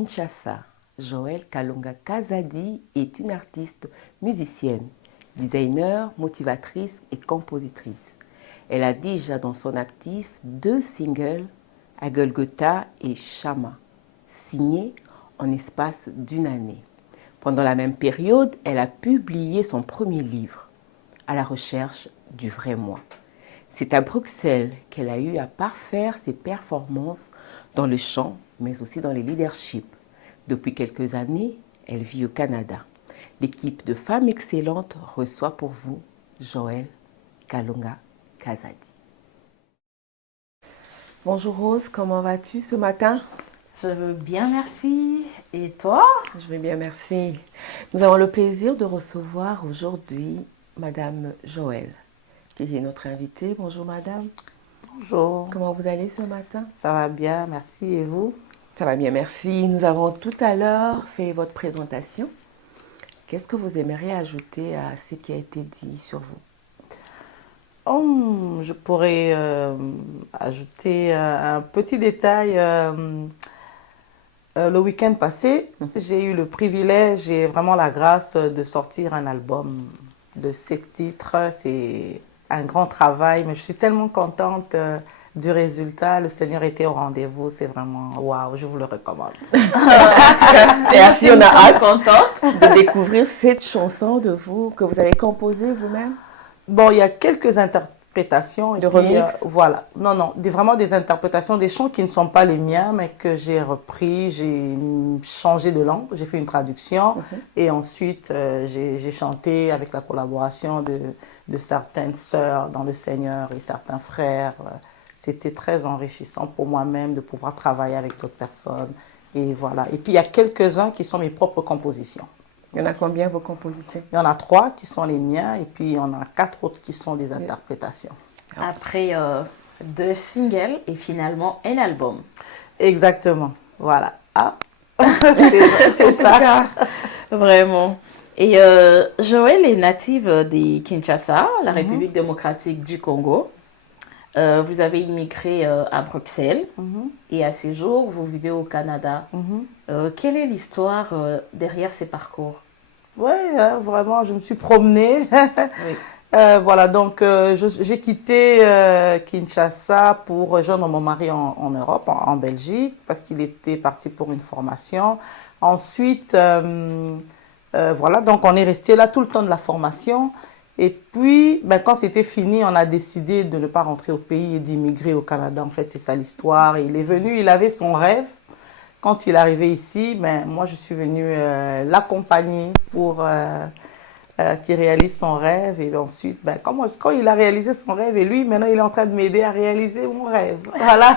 Kinshasa, Joëlle Kalonga Kazadi est une artiste musicienne, designer, motivatrice et compositrice. Elle a déjà dans son actif 2 singles, à Golgotha et Shama, signés en espace d'1 année. Pendant la même période, elle a publié son premier livre, À la recherche du vrai moi. C'est à Bruxelles qu'elle a eu à parfaire ses performances dans le chant, mais aussi dans le leadership. Depuis quelques années, elle vit au Canada. L'équipe de Femmes Excellentes reçoit pour vous Joëlle Kalonga Kazadi. Bonjour Rose, comment vas-tu ce matin? Je veux bien, merci. Et toi? Je vais bien, merci. Nous avons le plaisir de recevoir aujourd'hui Madame Joëlle, qui est notre invitée. Bonjour Madame. Bonjour. Comment vous allez ce matin? Ça va bien, merci. Et vous? Ça va bien, merci. Nous avons tout à l'heure fait votre présentation. Qu'est-ce que vous aimeriez ajouter à ce qui a été dit sur vous? Je pourrais ajouter un petit détail. Le week-end passé, j'ai eu le privilège et vraiment la grâce de sortir un album de 7 titres. C'est un grand travail, mais je suis tellement contente du résultat. Le Seigneur était au rendez-vous. C'est vraiment waouh, je vous le recommande. Merci, on a hâte de découvrir cette chanson de vous que vous avez composée vous-même. Bon, il y a quelques interprétations. De remix? Voilà. Non, vraiment des interprétations, des chants qui ne sont pas les miens, mais que j'ai repris, j'ai changé de langue, j'ai fait une traduction. Et ensuite, j'ai chanté avec la collaboration de certaines sœurs dans le Seigneur et certains frères. C'était très enrichissant pour moi-même de pouvoir travailler avec d'autres personnes. Et voilà. Et puis, il y a quelques-uns qui sont mes propres compositions. Il y en a combien vos compositions? Il y en a 3 qui sont les miens et puis il y en a 4 autres qui sont des interprétations. Après 2 singles et finalement un album. Exactement, voilà. Ah, c'est ça. Vraiment. Et Joëlle est native de Kinshasa, la République démocratique du Congo. Vous avez immigré à Bruxelles et à ce jour, vous vivez au Canada. Quelle est l'histoire derrière ces parcours? Oui, vraiment, je me suis promenée. Oui. Voilà, donc j'ai quitté Kinshasa pour rejoindre mon mari en Europe, en Belgique, parce qu'il était parti pour une formation. Ensuite, voilà, donc on est resté là tout le temps de la formation. Et puis, quand c'était fini, on a décidé de ne pas rentrer au pays et d'immigrer au Canada. En fait, c'est ça l'histoire. Il est venu, il avait son rêve. Quand il est arrivé ici, moi, je suis venue l'accompagner pour qu'il réalise son rêve. Et ensuite, quand il a réalisé son rêve, et lui, maintenant, il est en train de m'aider à réaliser mon rêve. Voilà,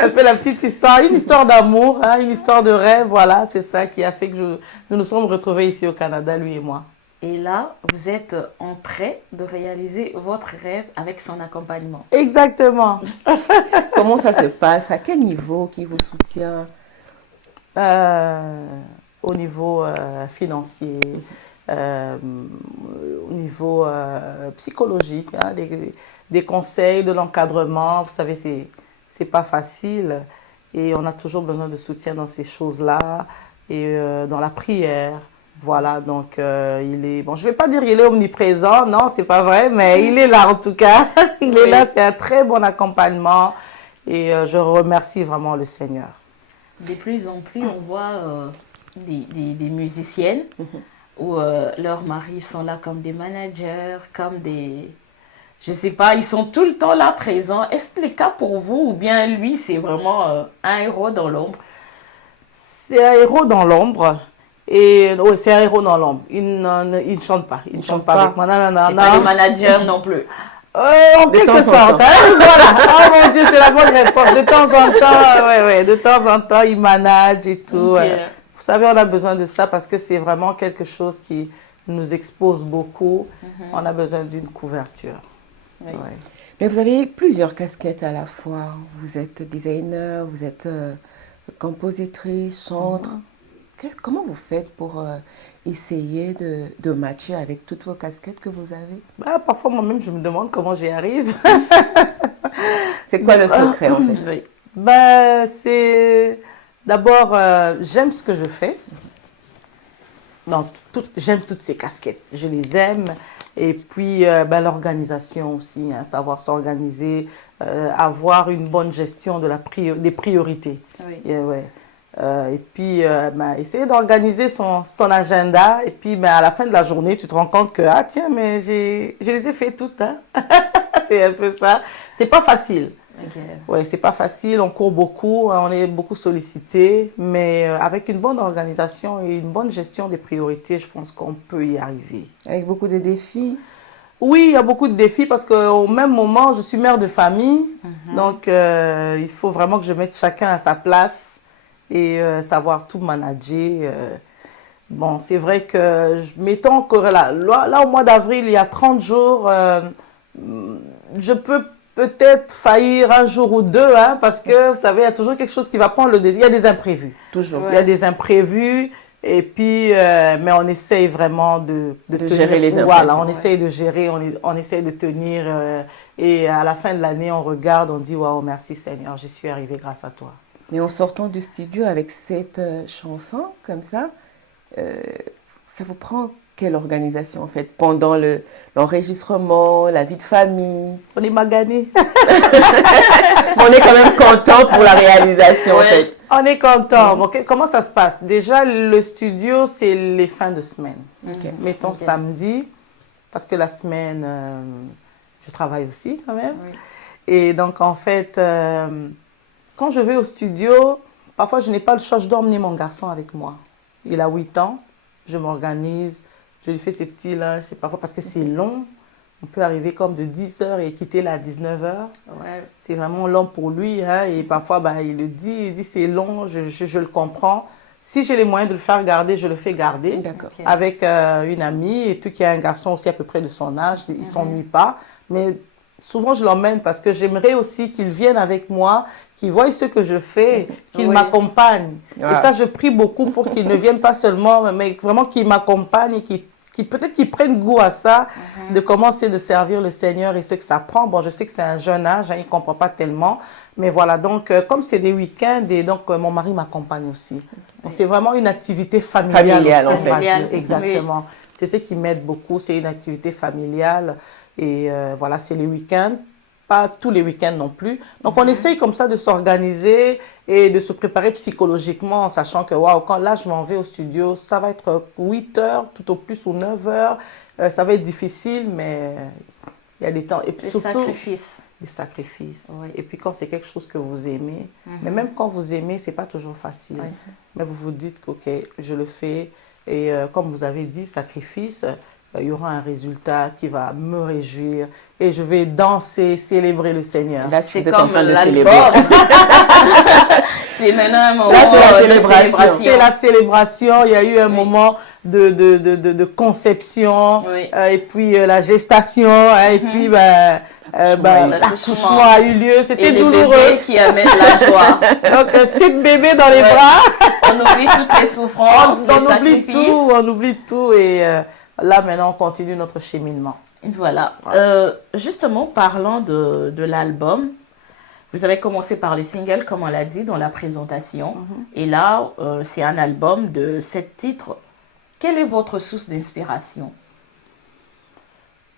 un peu la petite histoire, une histoire d'amour, hein, une histoire de rêve. Voilà, c'est ça qui a fait que nous nous sommes retrouvés ici au Canada, lui et moi. Et là, vous êtes en train de réaliser votre rêve avec son accompagnement. Exactement. Comment ça se passe? À quel niveau qui vous soutient? Au niveau financier, au niveau psychologique, hein, des conseils, de l'encadrement. Vous savez, c'est pas facile et on a toujours besoin de soutien dans ces choses-là et dans la prière. Voilà, donc il est, bon, je vais pas dire qu'il est omniprésent, non, c'est pas vrai, mais il est là en tout cas. Il est là, c'est un très bon accompagnement et je remercie vraiment le Seigneur. De plus en plus, on voit des musiciennes où leurs maris sont là comme des managers, comme des... Je sais pas, ils sont tout le temps là présents. Est-ce le cas pour vous ou bien lui, c'est vraiment un héros dans l'ombre? C'est un héros dans l'ombre. Et oui, c'est un héros dans l'ombre. Il ne chante pas. Il ne chante pas avec moi. Non. C'est pas le manager non plus. En quelque sorte. Voilà. Oh mon Dieu, c'est la bonne réponse. De temps en temps, de temps en temps, il manage et tout. Okay. Vous savez, on a besoin de ça parce que c'est vraiment quelque chose qui nous expose beaucoup. On a besoin d'une couverture. Oui. Ouais. Mais vous avez plusieurs casquettes à la fois. Vous êtes designer, vous êtes compositrice, chantre. Comment vous faites pour essayer de matcher avec toutes vos casquettes que vous avez? Parfois, moi-même, je me demande comment j'y arrive. C'est quoi le secret en fait? C'est D'abord, j'aime ce que je fais. Donc, j'aime toutes ces casquettes. Je les aime. Et puis, l'organisation aussi, hein, savoir s'organiser, avoir une bonne gestion de des priorités. Oui. Et puis, essayer d'organiser son agenda. Et puis, à la fin de la journée, tu te rends compte que, ah tiens, mais je les ai fait toutes. Hein. C'est un peu ça. C'est pas facile. Okay. Ouais, c'est pas facile, on court beaucoup, on est beaucoup sollicité, mais avec une bonne organisation et une bonne gestion des priorités, je pense qu'on peut y arriver. Avec beaucoup de défis? Oui, il y a beaucoup de défis parce qu'au même moment, je suis mère de famille, donc il faut vraiment que je mette chacun à sa place et savoir tout manager. Bon, c'est vrai que, mettons que là au mois d'avril, il y a 30 jours, je peux peut-être faillir un jour ou deux, hein, parce que, vous savez, il y a toujours quelque chose qui va prendre le désir. Il y a des imprévus. Toujours. Ouais. Il y a des imprévus. Et puis, mais on essaye vraiment de gérer les imprévus. Voilà, on essaye de gérer, on essaye de tenir. Et à la fin de l'année, on regarde, on dit, waouh, merci Seigneur, j'y suis arrivée grâce à toi. Mais en sortant du studio avec cette chanson, comme ça vous prend quelle organisation en fait pendant l'enregistrement, la vie de famille? On est maganés. On est quand même content pour la réalisation en fait. On est content. Bon, comment ça se passe? Déjà, le studio, c'est les fins de semaine. Mettons samedi, parce que la semaine, je travaille aussi quand même. Oui. Et donc, en fait, quand je vais au studio, parfois, je n'ai pas le choix, je dois emmener mon garçon avec moi. Il a 8 ans, je m'organise. Je lui fais ses petits lunchs, c'est parfois parce que c'est long. On peut arriver comme de 10h et quitter là à 19h. Ouais. C'est vraiment long pour lui. Hein, et parfois, il le dit, il dit c'est long, je le comprends. Si j'ai les moyens de le faire garder, je le fais garder. Okay. Avec une amie et tout, qui a un garçon aussi à peu près de son âge. Il ne s'ennuie pas. Mais souvent, je l'emmène parce que j'aimerais aussi qu'il vienne avec moi, qu'il voie ce que je fais, qu'il m'accompagne. Et ça, je prie beaucoup pour qu'il ne vienne pas seulement, mais vraiment qu'il m'accompagne et qu'il peut-être qu'il prenne goût à ça, de commencer de servir le Seigneur et ce que ça prend. Bon, je sais que c'est un jeune âge, hein, il ne comprend pas tellement. Mais voilà, donc, comme c'est des week-ends, et donc mon mari m'accompagne aussi. Donc, c'est vraiment une activité familiale en fait. Exactement. Oui. C'est ce qui m'aide beaucoup, c'est une activité familiale. Et voilà, c'est les week-ends. Pas tous les week-ends non plus. Donc, on essaye comme ça de s'organiser et de se préparer psychologiquement en sachant que, waouh, quand là, je m'en vais au studio, ça va être 8 heures, tout au plus, ou 9 heures. Ça va être difficile, mais il y a des temps. Et puis surtout, sacrifices. Les sacrifices. Oui. Et puis, quand c'est quelque chose que vous aimez, mais même quand vous aimez, c'est pas toujours facile. Oui. Mais vous vous dites que, OK, je le fais. Et comme vous avez dit, sacrifice, il y aura un résultat qui va me réjouir et je vais danser, célébrer le Seigneur. Là, c'est comme l'album. C'est maintenant un moment de célébration. C'est la célébration. Il y a eu un moment de conception, et puis la gestation, et puis l'accouchement a eu lieu. C'était douloureux. Et les bébés qui amènent la joie. Donc, 7 bébés dans les bras. On oublie toutes les souffrances, les sacrifices. On oublie tout et là, maintenant, on continue notre cheminement. Voilà. Justement, parlant de l'album, vous avez commencé par le single, comme on l'a dit dans la présentation. Et là, c'est un album de 7 titres. Quelle est votre source d'inspiration?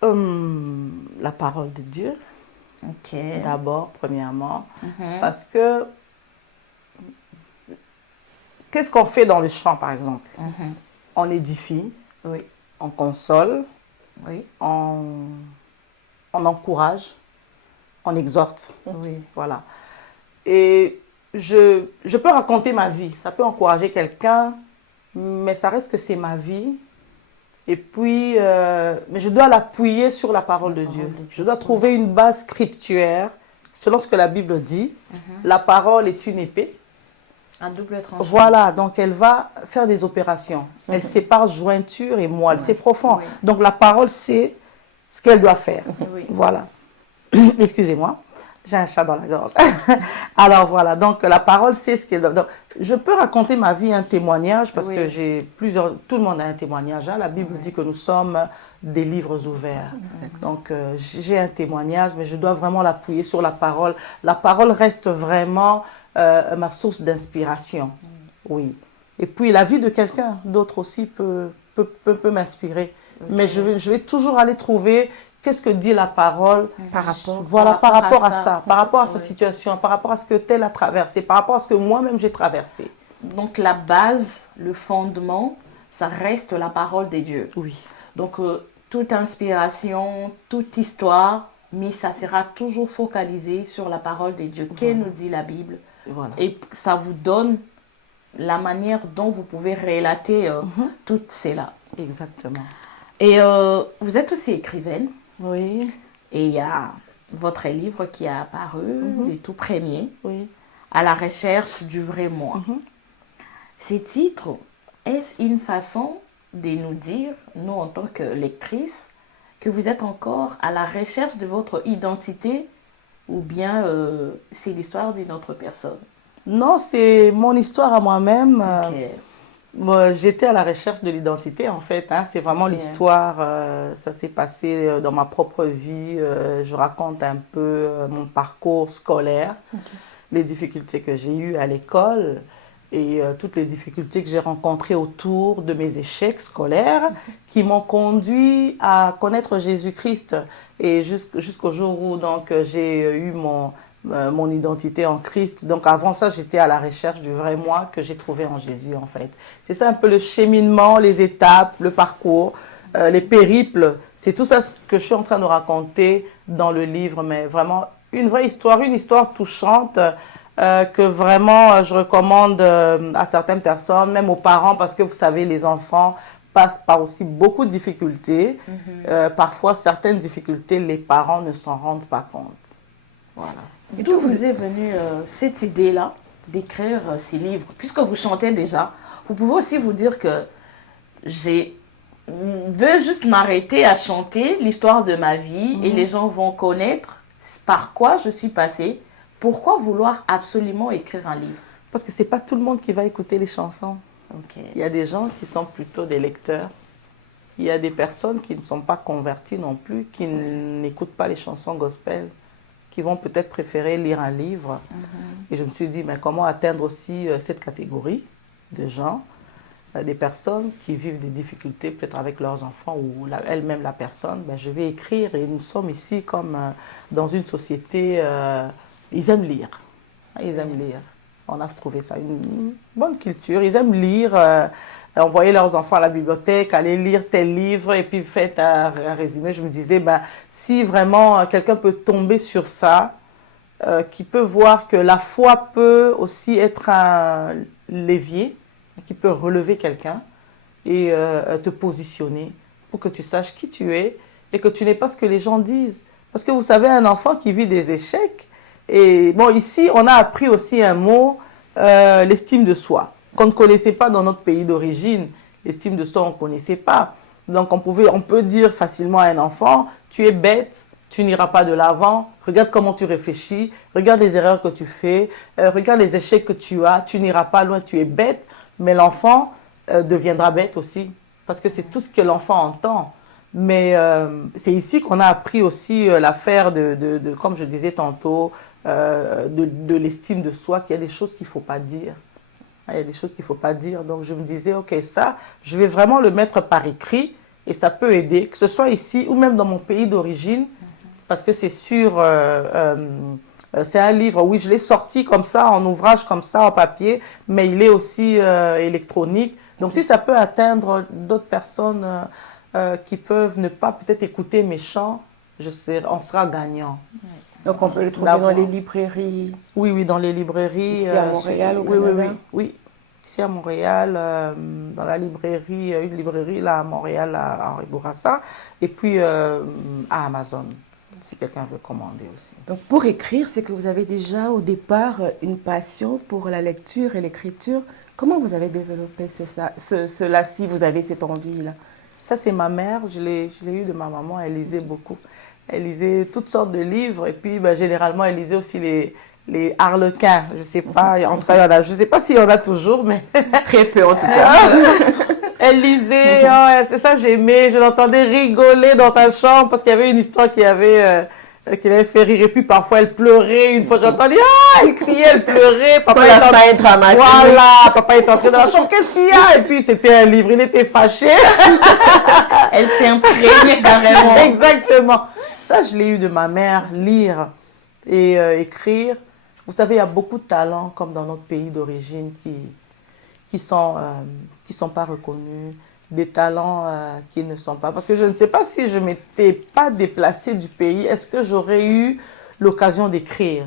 La parole de Dieu. Ok. D'abord, premièrement. Parce que, qu'est-ce qu'on fait dans le chant, par exemple? On édifie. Oui. On console, oui. On encourage, on exhorte. Oui. Voilà. Et je peux raconter ma vie, ça peut encourager quelqu'un, mais ça reste que c'est ma vie. Et puis, mais je dois l'appuyer sur la parole de Dieu. Je dois trouver une base scriptuaire, selon ce que la Bible dit. La parole est une épée. Un double tranchant. Voilà, donc elle va faire des opérations. Elle sépare jointure et moelle. C'est profond. Oui. Donc la parole, c'est ce qu'elle doit faire. Voilà. Excusez-moi. J'ai un chat dans la gorge. Alors voilà, donc la parole, c'est ce qui est... Donc, je peux raconter ma vie, un témoignage, parce que j'ai plusieurs... Tout le monde a un témoignage. Hein. La Bible dit que nous sommes des livres ouverts. Donc j'ai un témoignage, mais je dois vraiment l'appuyer sur la parole. La parole reste vraiment ma source d'inspiration. Oui. Et puis la vie de quelqu'un d'autre aussi peut m'inspirer. Mais je vais toujours aller trouver... Qu'est-ce que dit la parole par rapport à ça, par rapport à sa situation, par rapport à ce que tel a traversé, par rapport à ce que moi-même j'ai traversé. Donc la base, le fondement, ça reste la parole de Dieu. Oui. Donc toute inspiration, toute histoire, mais ça sera toujours focalisé sur la parole de Dieu. Qu'est-ce nous dit la Bible? Et ça vous donne la manière dont vous pouvez relater toutes celles-là. Exactement. Et vous êtes aussi écrivaine. Oui. Et il y a votre livre qui a apparu, le tout premier, À la recherche du vrai moi. Ces titres, est-ce une façon de nous dire, nous en tant que lectrices, que vous êtes encore à la recherche de votre identité ou bien c'est l'histoire d'une autre personne? Non, c'est mon histoire à moi-même. Ok. J'étais à la recherche de l'identité en fait, hein. C'est vraiment l'histoire, ça s'est passé dans ma propre vie, je raconte un peu mon parcours scolaire, les difficultés que j'ai eues à l'école et toutes les difficultés que j'ai rencontrées autour de mes échecs scolaires qui m'ont conduit à connaître Jésus-Christ et jusqu'au jour où donc j'ai eu mon identité en Christ. Donc avant ça, j'étais à la recherche du vrai moi que j'ai trouvé en Jésus en fait. C'est ça un peu le cheminement, les étapes, le parcours, les périples. C'est tout ça que je suis en train de raconter dans le livre, mais vraiment une vraie histoire, une histoire touchante que vraiment je recommande à certaines personnes, même aux parents, parce que vous savez, les enfants passent par aussi beaucoup de difficultés. Parfois, certaines difficultés, les parents ne s'en rendent pas compte. Voilà. D'où vous est venue cette idée-là d'écrire ces livres? Puisque vous chantez déjà, vous pouvez aussi vous dire que je veux juste m'arrêter à chanter l'histoire de ma vie et les gens vont connaître par quoi je suis passée. Pourquoi vouloir absolument écrire un livre? Parce que ce n'est pas tout le monde qui va écouter les chansons. Il y a des gens qui sont plutôt des lecteurs. Il y a des personnes qui ne sont pas converties non plus, qui n'écoutent pas les chansons gospel, qui vont peut-être préférer lire un livre. Et je me suis dit, mais comment atteindre aussi cette catégorie de gens, des personnes qui vivent des difficultés peut-être avec leurs enfants ou elle-même la personne. Ben, je vais écrire et nous sommes ici comme dans une société, ils aiment lire. Ils aiment lire. On a trouvé ça une bonne culture. Ils aiment lire, envoyer leurs enfants à la bibliothèque, aller lire tel livre et puis faire un résumé. Je me disais, ben, si vraiment quelqu'un peut tomber sur ça, qui peut voir que la foi peut aussi être un levier, qui peut relever quelqu'un et te positionner pour que tu saches qui tu es et que tu n'es pas ce que les gens disent. Parce que vous savez, un enfant qui vit des échecs, et bon, ici, on a appris aussi un mot, l'estime de soi, qu'on ne connaissait pas dans notre pays d'origine. L'estime de soi, on ne connaissait pas. Donc, on peut dire facilement à un enfant, tu es bête, tu n'iras pas de l'avant, regarde comment tu réfléchis, regarde les erreurs que tu fais, regarde les échecs que tu as, tu n'iras pas loin, tu es bête. Mais l'enfant deviendra bête aussi, parce que c'est tout ce que l'enfant entend. Mais c'est ici qu'on a appris aussi l'affaire comme je disais tantôt, de l'estime de soi, qu'il y a des choses qu'il ne faut pas dire. Il y a des choses qu'il ne faut pas dire. Donc je me disais, ok, ça, je vais vraiment le mettre par écrit et ça peut aider, que ce soit ici ou même dans mon pays d'origine, parce que c'est sûr, c'est un livre, oui, je l'ai sorti comme ça, en ouvrage comme ça, en papier, mais il est aussi électronique. Donc si ça peut atteindre d'autres personnes qui peuvent ne pas peut-être écouter mes chants, on sera gagnant. Donc on peut le trouver dans les librairies. Oui, dans les librairies. Ici à Montréal, au Canada. Oui. Ici à Montréal, dans la librairie, une librairie là à Montréal, à Henri Bourassa, et puis à Amazon, si quelqu'un veut commander aussi. Donc pour écrire, c'est que vous avez déjà au départ une passion pour la lecture et l'écriture. Comment vous avez développé cela si vous avez cette envie-là? Ça, c'est ma mère, je l'ai eu de ma maman, elle lisait beaucoup. Elle lisait toutes sortes de livres. Et puis, ben, généralement, elle lisait aussi les Harlequins. Je sais pas, en tout cas, je sais pas s'il y en a toujours, mais... Très peu, en tout cas. Elle lisait, oh, c'est ça j'aimais. Je l'entendais rigoler dans sa chambre parce qu'il y avait une histoire qui avait fait rire. Et puis parfois elle pleurait. Une fois j'entendais, elle criait, elle pleurait. Papa est dramatique. Voilà, papa est entré dans la chambre. Qu'est-ce qu'il y a? Et puis c'était un livre, il était fâché. Elle s'est imprégnée carrément. Exactement. Ça, je l'ai eu de ma mère, lire et écrire. Vous savez, il y a beaucoup de talents comme dans notre pays d'origine qui sont pas reconnus, des talents qui ne sont pas. Parce que je ne sais pas si je m'étais pas déplacée du pays, est-ce que j'aurais eu l'occasion d'écrire?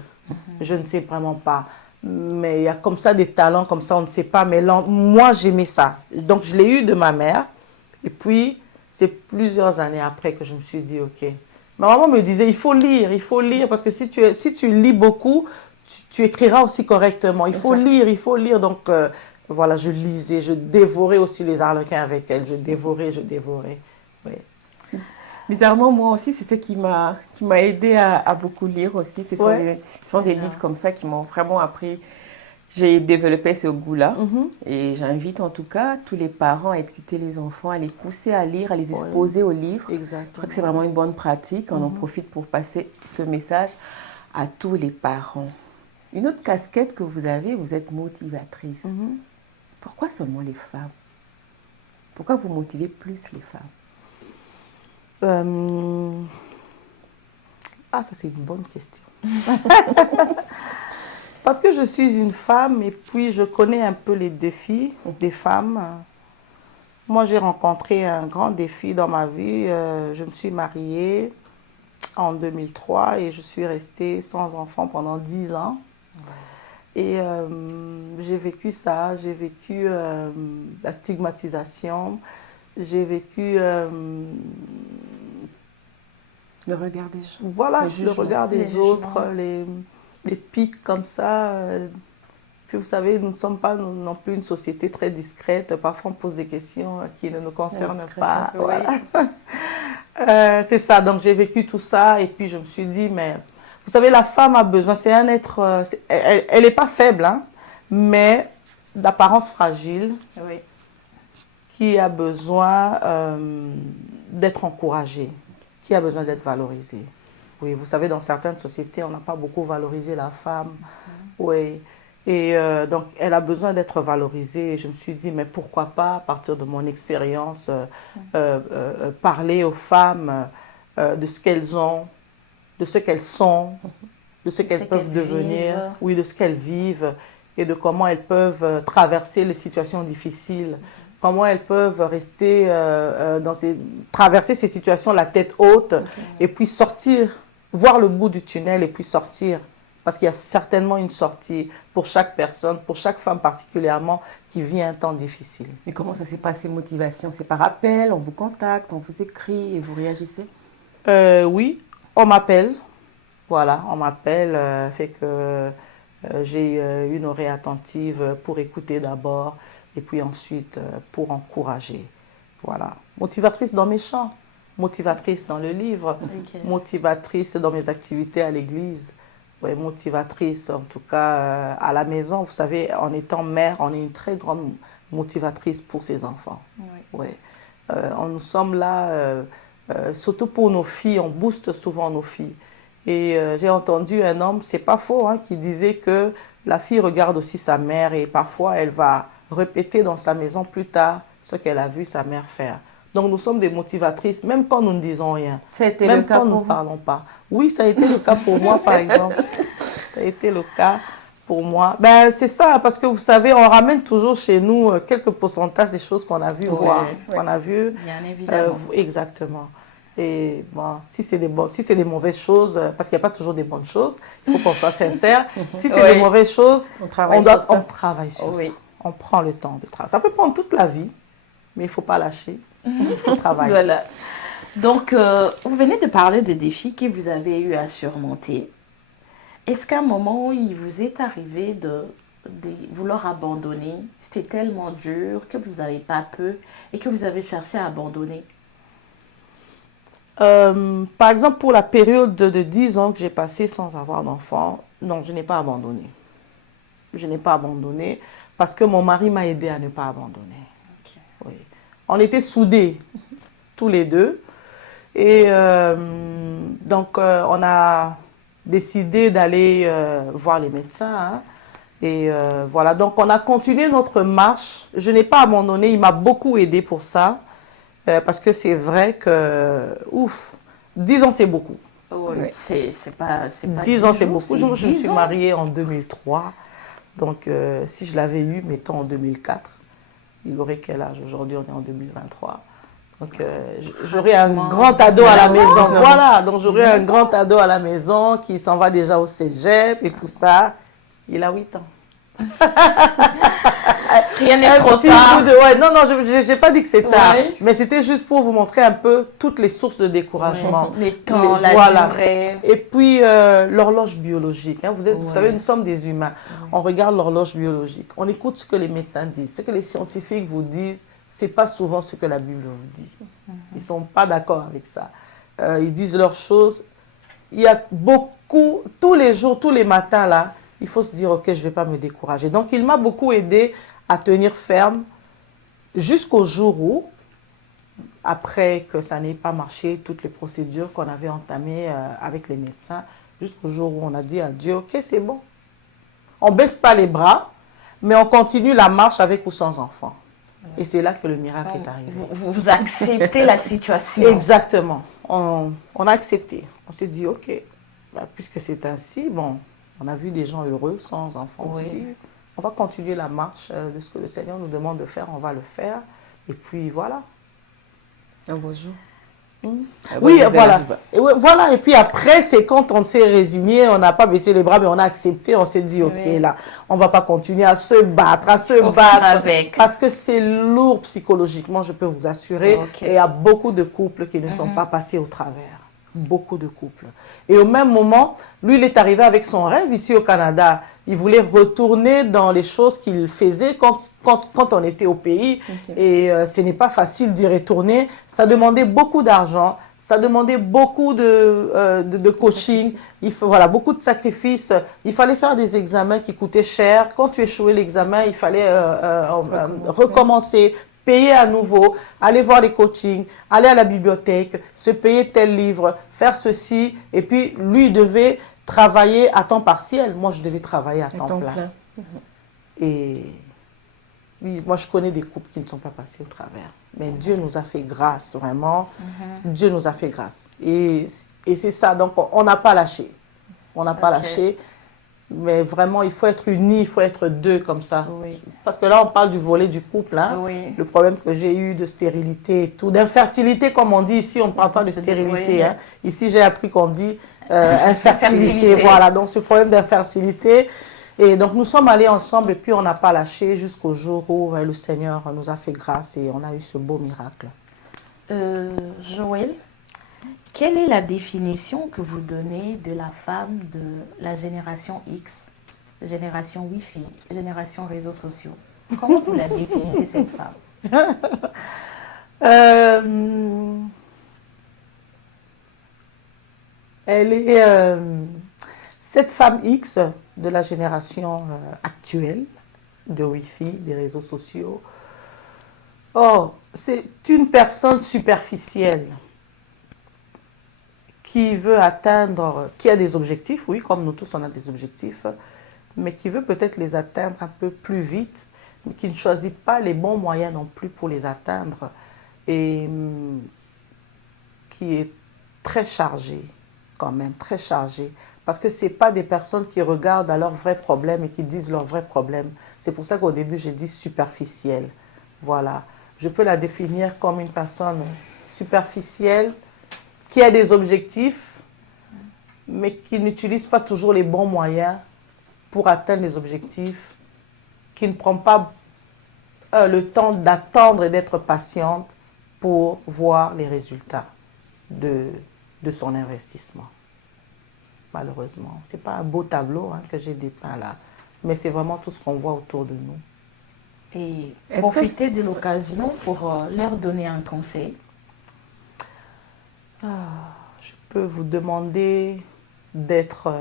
Je ne sais vraiment pas. Mais il y a comme ça des talents, comme ça, on ne sait pas. Mais moi, j'aimais ça. Donc, je l'ai eu de ma mère. Et puis, c'est plusieurs années après que je me suis dit, OK. Ma maman me disait, il faut lire, parce que si tu lis beaucoup, tu écriras aussi correctement. Il faut lire. Donc, voilà, je lisais, je dévorais aussi les Harlequins avec elle. Je dévorais. Oui. Bizarrement, moi aussi, c'est ce qui m'a aidé à beaucoup lire aussi. Ce sont des livres comme ça qui m'ont vraiment appris. J'ai développé ce goût-là et j'invite en tout cas tous les parents à exciter les enfants, à les pousser à lire, à les exposer aux livres. Exactement. Je crois que c'est vraiment une bonne pratique. On en profite pour passer ce message à tous les parents. Une autre casquette que vous avez, vous êtes motivatrice. Pourquoi seulement les femmes? Pourquoi vous motivez plus les femmes? Ça c'est une bonne question. Parce que je suis une femme et puis je connais un peu les défis des femmes. Moi, j'ai rencontré un grand défi dans ma vie. Je me suis mariée en 2003 et je suis restée sans enfant pendant 10 ans. Et j'ai vécu ça, j'ai vécu la stigmatisation, j'ai vécu... le regard des gens. Voilà, le regard des autres, les pics comme ça. Puis vous savez, nous ne sommes pas non plus une société très discrète. Parfois, on pose des questions qui ne nous concernent pas. Voilà. C'est ça, donc j'ai vécu tout ça et puis je me suis dit, mais vous savez, la femme a besoin, c'est un être, elle n'est pas faible, hein, mais d'apparence fragile, qui a besoin d'être encouragée, qui a besoin d'être valorisée. Oui, vous savez, dans certaines sociétés, on n'a pas beaucoup valorisé la femme. Oui. Et donc, elle a besoin d'être valorisée. Et je me suis dit, mais pourquoi pas, à partir de mon expérience, parler aux femmes de ce qu'elles ont, de ce qu'elles sont, de ce qu'elles peuvent devenir, oui, de ce qu'elles vivent et de comment elles peuvent traverser les situations difficiles, comment elles peuvent rester traverser ces situations la tête haute et puis sortir, voir le bout du tunnel et puis sortir. Parce qu'il y a certainement une sortie pour chaque personne, pour chaque femme particulièrement, qui vit un temps difficile. Et comment ça s'est passé, motivation? C'est par appel, on vous contacte, on vous écrit et vous réagissez? Oui, on m'appelle. Voilà, on m'appelle, fait que j'ai une oreille attentive pour écouter d'abord et puis ensuite pour encourager. Voilà, motivatrice dans mes chants, motivatrice dans le livre, motivatrice dans mes activités à l'église. Ouais, motivatrice, en tout cas, à la maison. Vous savez, en étant mère, on est une très grande motivatrice pour ses enfants. Ouais. Nous sommes là, surtout pour nos filles, on booste souvent nos filles. Et j'ai entendu un homme, c'est pas faux, hein, qui disait que la fille regarde aussi sa mère et parfois elle va répéter dans sa maison plus tard ce qu'elle a vu sa mère faire. Donc nous sommes des motivatrices, même quand nous ne disons rien. Ça a été même le cas quand nous ne parlons pas. Oui, ça a été le cas pour moi, par exemple. Ça a été le cas pour moi. Ben, c'est ça, parce que vous savez, on ramène toujours chez nous quelques pourcentages des choses qu'on a vues voir, qu'on a vues. Bien évidemment. Exactement. Et bon, si c'est des mauvaises choses, parce qu'il n'y a pas toujours des bonnes choses, il faut qu'on soit sincère. Si c'est des mauvaises choses, on travaille sur ça. On prend le temps de travailler. Ça peut prendre toute la vie, mais il ne faut pas lâcher. Il faut travailler. Voilà. Donc, vous venez de parler des défis que vous avez eu à surmonter. Est-ce qu'à un moment, il vous est arrivé de vouloir abandonner? C'était tellement dur que vous n'avez pas peur et que vous avez cherché à abandonner? Par exemple, pour la période de 10 ans que j'ai passé sans avoir d'enfant, non, je n'ai pas abandonné. Je n'ai pas abandonné parce que mon mari m'a aidé à ne pas abandonner. Ok. Oui. On était soudés, tous les deux. Et donc, on a décidé d'aller voir les médecins. Hein. Et voilà, donc on a continué notre marche. Je n'ai pas abandonné, il m'a beaucoup aidé pour ça. Parce que c'est vrai que, ouf, 10 ans c'est beaucoup. Oui, c'est pas 10 ans c'est beaucoup. Je me suis 10 ans. mariée en 2003. Donc, si je l'avais eu, mettons en 2004, il aurait quel âge? Aujourd'hui, on est en 2023. Donc, j'aurais un grand ado à la maison. Voilà, donc j'aurais un grand ado à la maison qui s'en va déjà au cégep et tout ça. Il a 8 ans. Rien n'est trop tard. Ouais, non, j'ai pas dit que c'est tard. Ouais. Mais c'était juste pour vous montrer un peu toutes les sources de découragement. Ouais. Les temps, la durée. Et puis, l'horloge biologique. Hein. Vous savez, nous sommes des humains. On regarde l'horloge biologique. On écoute ce que les médecins disent. Ce que les scientifiques vous disent, c'est pas souvent ce que la Bible vous dit. Ils sont pas d'accord avec ça. Ils disent leurs choses. Il y a beaucoup, tous les jours, tous les matins, là, il faut se dire, OK, je vais pas me décourager. Donc, il m'a beaucoup aidé à tenir ferme jusqu'au jour où, après que ça n'ait pas marché, toutes les procédures qu'on avait entamées avec les médecins, jusqu'au jour où on a dit à Dieu, OK, c'est bon. On ne baisse pas les bras, mais on continue la marche avec ou sans enfant. Et c'est là que le miracle est arrivé. Vous acceptez la situation. Exactement. On a accepté. On s'est dit, OK, puisque c'est ainsi, bon, on a vu des gens heureux sans enfants aussi. On va continuer la marche de ce que le Seigneur nous demande de faire, on va le faire. Et puis voilà. Un beau jour. Oui, voilà. Voilà. Et puis après, c'est quand on s'est résigné, on n'a pas baissé les bras, mais on a accepté, on s'est dit, OK, là, on ne va pas continuer à se battre, avec. Parce que c'est lourd psychologiquement, je peux vous assurer. Et il y a beaucoup de couples qui ne sont pas passés au travers. Beaucoup de couples. Et au même moment, lui, il est arrivé avec son rêve ici au Canada. Il voulait retourner dans les choses qu'il faisait quand on était au pays. Et ce n'est pas facile d'y retourner. Ça demandait beaucoup d'argent. Ça demandait beaucoup de coaching. Il faut, voilà, beaucoup de sacrifices. Il fallait faire des examens qui coûtaient cher. Quand tu échouais l'examen, il fallait recommencer, payer à nouveau, aller voir les coachings, aller à la bibliothèque, se payer tel livre, faire ceci. Et puis, lui, il devait travailler à temps partiel. Moi, je devais travailler à temps plein. Et oui, moi, je connais des couples qui ne sont pas passés au travers. Mais Dieu nous a fait grâce, vraiment. Dieu nous a fait grâce. Et c'est ça. Donc, on n'a pas lâché. On n'a pas lâché. Mais vraiment, il faut être unis, il faut être deux comme ça. Parce que là, on parle du volet du couple. Hein. Le problème que j'ai eu de stérilité et tout. D'infertilité, comme on dit ici, on ne parle pas de stérilité. Hein. Ici, j'ai appris qu'on dit infertilité. Voilà, donc ce problème d'infertilité. Et donc, nous sommes allés ensemble et puis on n'a pas lâché jusqu'au jour où le Seigneur nous a fait grâce et on a eu ce beau miracle. Joël, quelle est la définition que vous donnez de la femme de la génération X, génération Wi-Fi, génération réseaux sociaux? Comment vous la définissez, cette femme? Elle est cette femme X de la génération actuelle de Wi-Fi, des réseaux sociaux. Oh, c'est une personne superficielle qui veut atteindre, qui a des objectifs, oui, comme nous tous on a des objectifs, mais qui veut peut-être les atteindre un peu plus vite, mais qui ne choisit pas les bons moyens non plus pour les atteindre, et qui est très chargée, quand même, très chargée, parce que ce n'est pas des personnes qui regardent à leurs vrais problèmes et qui disent leurs vrais problèmes. C'est pour ça qu'au début, j'ai dit superficielle. Voilà. Je peux la définir comme une personne superficielle, qui a des objectifs, mais qui n'utilise pas toujours les bons moyens pour atteindre les objectifs, qui ne prend pas le temps d'attendre et d'être patiente pour voir les résultats de son investissement. Malheureusement, ce n'est pas un beau tableau que j'ai dépeint là, mais c'est vraiment tout ce qu'on voit autour de nous. Et profitez de l'occasion pour leur donner un conseil. Je peux vous demander d'être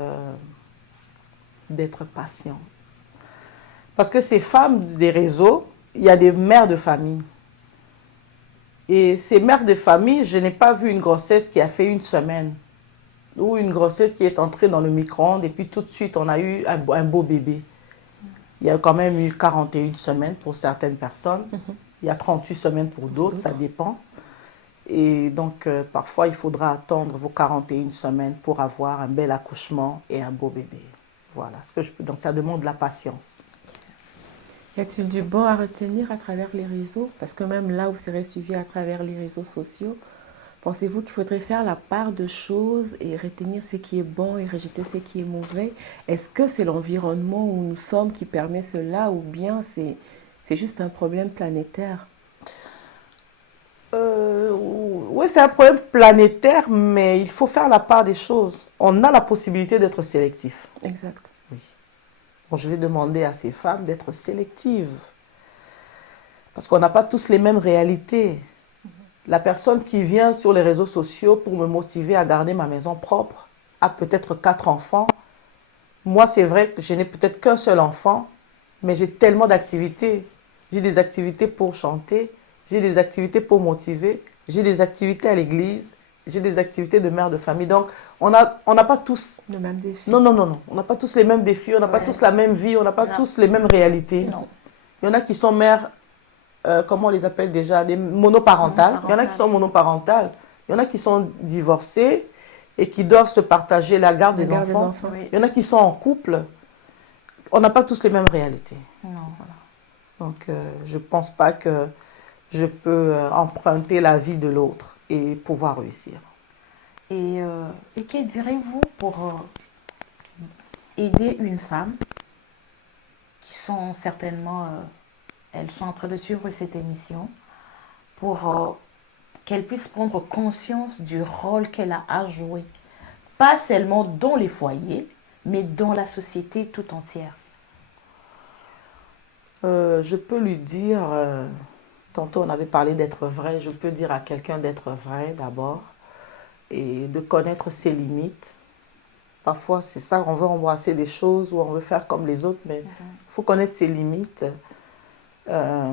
patient. Parce que ces femmes des réseaux, il y a des mères de famille. Et ces mères de famille, je n'ai pas vu une grossesse qui a fait 1 semaine. Ou une grossesse qui est entrée dans le micro-ondes et puis tout de suite on a eu un beau bébé. Il y a quand même eu 41 semaines pour certaines personnes. Il y a 38 semaines pour d'autres, ça dépend. Et donc, parfois, il faudra attendre vos 41 semaines pour avoir un bel accouchement et un beau bébé. Voilà ce que je peux. Donc, ça demande de la patience. Y a-t-il du bon à retenir à travers les réseaux? Parce que même là, vous serez suivi à travers les réseaux sociaux. Pensez-vous qu'il faudrait faire la part de choses et retenir ce qui est bon et rejeter ce qui est mauvais? Est-ce que c'est l'environnement où nous sommes qui permet cela ou bien c'est juste un problème planétaire? Oui, c'est un problème planétaire, mais il faut faire la part des choses. On a la possibilité d'être sélectif. Exact. Oui. Bon, je vais demander à ces femmes d'être sélectives. Parce qu'on n'a pas tous les mêmes réalités. La personne qui vient sur les réseaux sociaux pour me motiver à garder ma maison propre a peut-être 4 enfants. Moi, c'est vrai que je n'ai peut-être qu'un seul enfant, mais j'ai tellement d'activités. J'ai des activités pour chanter, j'ai des activités pour motiver, j'ai des activités à l'église, j'ai des activités de mère de famille. Donc, on n'a pas tous le même défi. Non. On n'a pas tous les mêmes défis, on n'a pas tous la même vie, on n'a pas tous les mêmes réalités. Non. Il y en a qui sont mères, comment on les appelle déjà, des monoparentales. Il y en a qui sont monoparentales. Il y en a qui sont divorcées et qui doivent se partager la garde des enfants. Oui. Il y en a qui sont en couple. On n'a pas tous les mêmes réalités. Non, voilà. Donc, je ne pense pas que je peux emprunter la vie de l'autre et pouvoir réussir. Et que direz-vous pour aider une femme qui sont certainement, elles sont en train de suivre cette émission, pour qu'elle puisse prendre conscience du rôle qu'elle a à jouer, pas seulement dans les foyers, mais dans la société tout entière? Je peux lui dire, tantôt on avait parlé d'être vrai, je peux dire à quelqu'un d'être vrai d'abord et de connaître ses limites. Parfois c'est ça, on veut embrasser des choses ou on veut faire comme les autres, mais il faut connaître ses limites.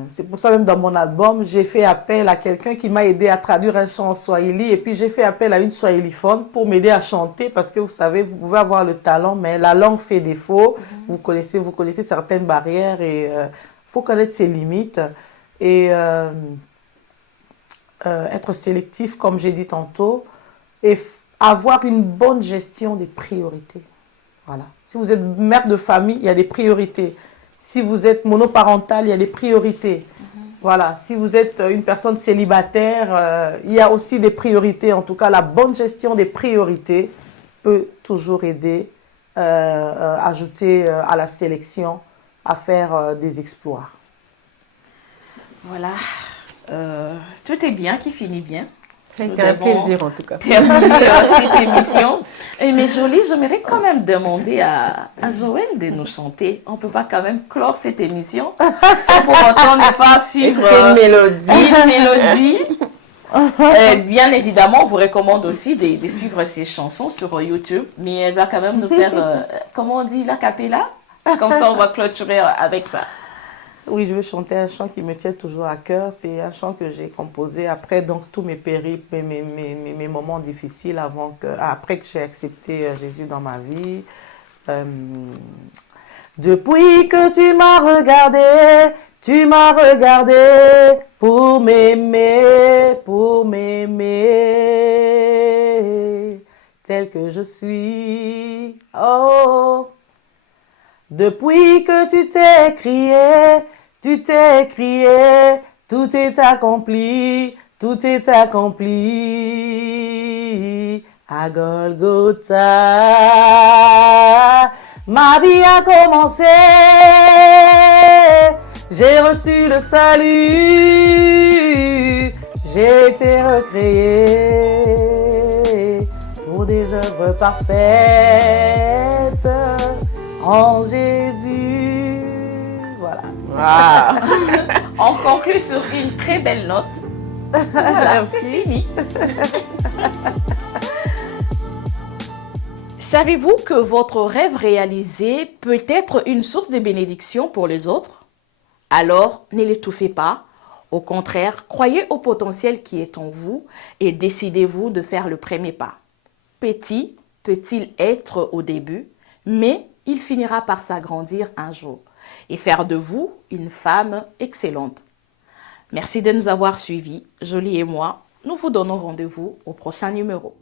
C'est pour ça même dans mon album, j'ai fait appel à quelqu'un qui m'a aidé à traduire un chant en swahili et puis j'ai fait appel à une swahiliphone pour m'aider à chanter parce que vous savez, vous pouvez avoir le talent, mais la langue fait défaut. Vous connaissez certaines barrières et il faut connaître ses limites et être sélectif comme j'ai dit tantôt et avoir une bonne gestion des priorités. Voilà. Si vous êtes mère de famille, il y a des priorités. Si vous êtes monoparental, il y a des priorités. Voilà. Si vous êtes une personne célibataire, il y a aussi des priorités. En tout cas, la bonne gestion des priorités peut toujours aider, ajouter à la sélection, à faire des exploits. Voilà. Tout est bien qui finit bien. C'était un plaisir en tout cas. Terminer cette émission. Mais Jolie, j'aimerais quand même demander à Joël de nous chanter. On ne peut pas quand même clore cette émission sans pour autant ne pas suivre une mélodie. Bien évidemment, on vous recommande aussi de suivre ses chansons sur YouTube. Mais elle va quand même nous faire, comment on dit, la cappella. Comme ça, on va clôturer avec ça. Oui, je vais chanter un chant qui me tient toujours à cœur. C'est un chant que j'ai composé après donc, tous mes périples, mes moments difficiles après que j'ai accepté Jésus dans ma vie. Depuis que tu m'as regardé pour m'aimer, tel que je suis. Oh, depuis que tu t'es crié, tout est accompli à Golgotha. Ma vie a commencé, j'ai reçu le salut, j'ai été recréé pour des œuvres parfaites en Jésus. Voilà. On conclut sur une très belle note. Voilà, c'est fini. Savez-vous que votre rêve réalisé peut être une source de bénédiction pour les autres? Alors, ne l'étouffez pas. Au contraire, croyez au potentiel qui est en vous et décidez-vous de faire le premier pas. Petit peut-il être au début, mais il finira par s'agrandir un jour et faire de vous une femme excellente. Merci de nous avoir suivis. Jolie et moi, nous vous donnons rendez-vous au prochain numéro.